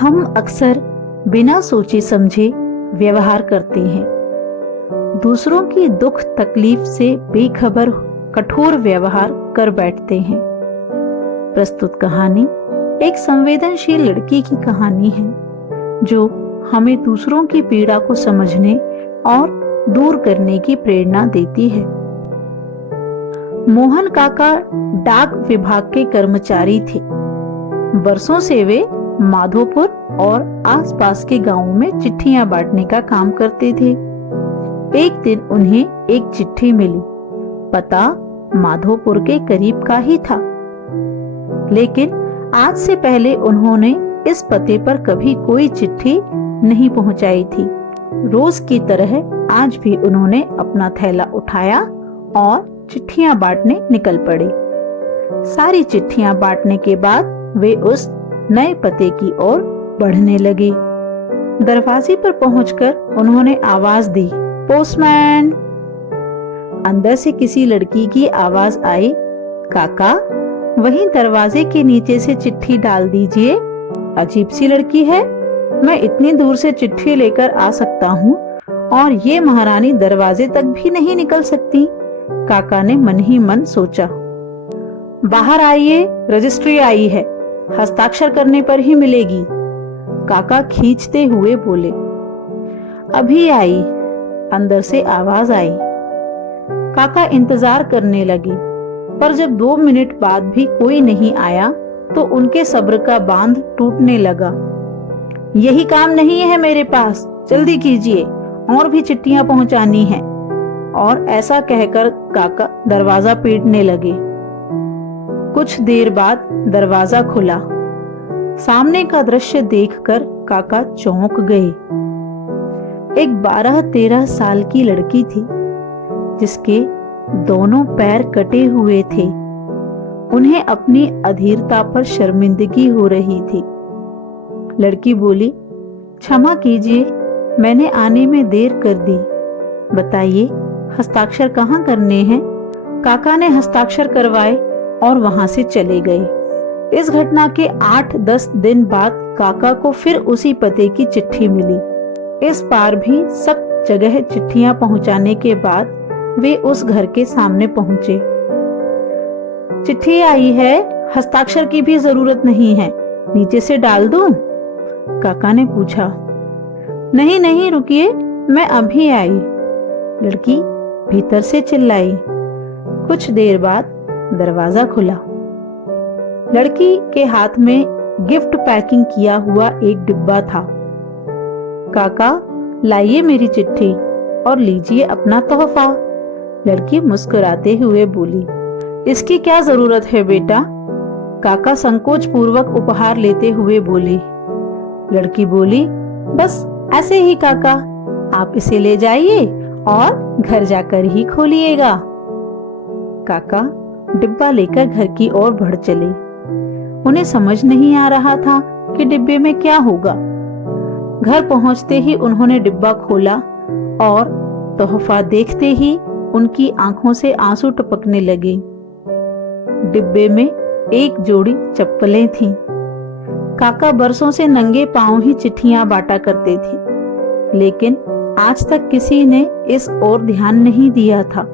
हम अक्सर बिना सोचे समझे व्यवहार करते हैं। दूसरों की दुख तकलीफ से बेखबर कठोर व्यवहार कर बैठते हैं। प्रस्तुत कहानी एक संवेदनशील लड़की की कहानी है जो हमें दूसरों की पीड़ा को समझने और दूर करने की प्रेरणा देती है। मोहन काका डाक विभाग के कर्मचारी थे। वर्षों से वे माधोपुर और आसपास के गांवों में चिट्ठियां बांटने का काम करते थे। एक दिन उन्हें एक चिट्ठी मिली। पता माधोपुर के करीब का ही था, लेकिन आज से पहले उन्होंने इस पते पर कभी कोई चिट्ठी नहीं पहुंचाई थी। रोज की तरह आज भी उन्होंने अपना थैला उठाया और चिट्ठियां बांटने निकल पड़े। सारी चिट्ठियां बांटने के बाद वे उस नए पते की ओर बढ़ने लगे। दरवाजे पर पहुंचकर उन्होंने आवाज दी, पोस्टमैन। अंदर से किसी लड़की की आवाज आई, काका वहीं दरवाजे के नीचे से चिट्ठी डाल दीजिए। अजीब सी लड़की है, मैं इतनी दूर से चिट्ठी लेकर आ सकता हूँ और ये महारानी दरवाजे तक भी नहीं निकल सकती। काका ने मन ही मन सोचा। बाहर आइए, रजिस्ट्री आई है, हस्ताक्षर करने पर ही मिलेगी। काका खींचते हुए बोले। अभी आई, अंदर से आवाज आई। काका इंतजार करने लगे, पर जब 2 मिनट बाद भी कोई नहीं आया तो उनके सब्र का बांध टूटने लगा। यही काम नहीं है मेरे पास, जल्दी कीजिए, और भी चिट्ठियां पहुंचानी हैं। और ऐसा कहकर काका दरवाजा पीटने लगे। कुछ देर बाद दरवाजा खुला। सामने का दृश्य देखकर काका चौंक गए। एक 12-13 साल की लड़की थी जिसके दोनों पैर कटे हुए थे। उन्हें अपनी अधीरता पर शर्मिंदगी हो रही थी। लड़की बोली, क्षमा कीजिए, मैंने आने में देर कर दी। बताइए हस्ताक्षर कहाँ करने हैं? काका ने हस्ताक्षर करवाए और वहां से चले गए। इस घटना के 8-10 दिन बाद काका को फिर उसी पते की चिट्ठी मिली। इस बार भी सब जगह चिट्ठियां पहुंचाने के बाद वे उस घर के सामने पहुंचे। चिट्ठी आई है, हस्ताक्षर की भी जरूरत नहीं है, नीचे से डाल दूं? काका ने पूछा। नहीं नहीं, रुकिए, मैं अभी आई, लड़की भीतर से चिल्लाई। कुछ देर बाद दरवाजा खुला। लड़की के हाथ में गिफ्ट पैकिंग किया हुआ एक डिब्बा था। काका लाइए मेरी चिट्ठी और लीजिए अपना तोहफा। लड़की मुस्कुराते हुए बोली। इसकी क्या जरूरत है बेटा? काका संकोच पूर्वक उपहार लेते हुए बोले। लड़की बोली, बस ऐसे ही काका, आप इसे ले जाइए और घर जाकर ही खोलिएगा। काका डिब्बा लेकर घर की ओर बढ़ चले। उन्हें समझ नहीं आ रहा था कि डिब्बे में क्या होगा। घर पहुंचते ही उन्होंने डिब्बा खोला और तोहफा देखते ही उनकी आंखों से आंसू टपकने लगे। डिब्बे में एक जोड़ी चप्पलें थीं। काका बरसों से नंगे पांव ही चिट्ठियां बांटा करते थे, लेकिन आज तक किसी ने इस ओर ध्यान नहीं दिया था।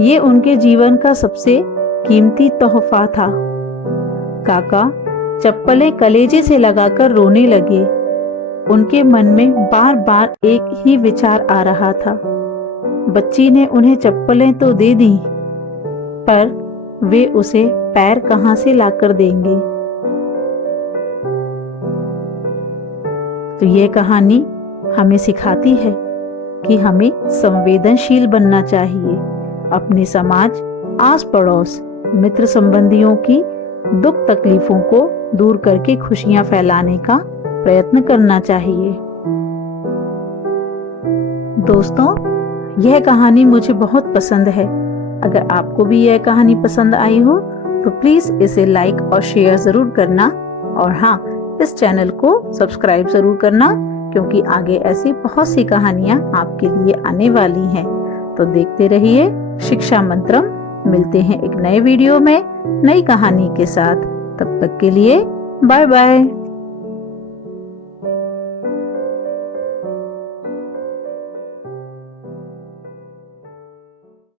ये उनके जीवन का सबसे कीमती तोहफा था। काका चप्पलें कलेजे से लगाकर रोने लगे। उनके मन में बार बार एक ही विचार आ रहा था। बच्ची ने उन्हें चप्पलें तो दे दी, पर वे उसे पैर कहां से लाकर देंगे? तो ये कहानी हमें सिखाती है कि हमें संवेदनशील बनना चाहिए। अपने समाज, आस पड़ोस, मित्र संबंधियों की दुख तकलीफों को दूर करके खुशियां फैलाने का प्रयत्न करना चाहिए। दोस्तों, यह कहानी मुझे बहुत पसंद है। अगर आपको भी यह कहानी पसंद आई हो तो प्लीज इसे लाइक और शेयर जरूर करना, और हाँ, इस चैनल को सब्सक्राइब जरूर करना, क्योंकि आगे ऐसी बहुत सी कहानियां आपके लिए आने वाली हैं। तो देखते रहिए शिक्षा मंत्रम। मिलते हैं एक नए वीडियो में नई कहानी के साथ। तब तक के लिए बाय बाय।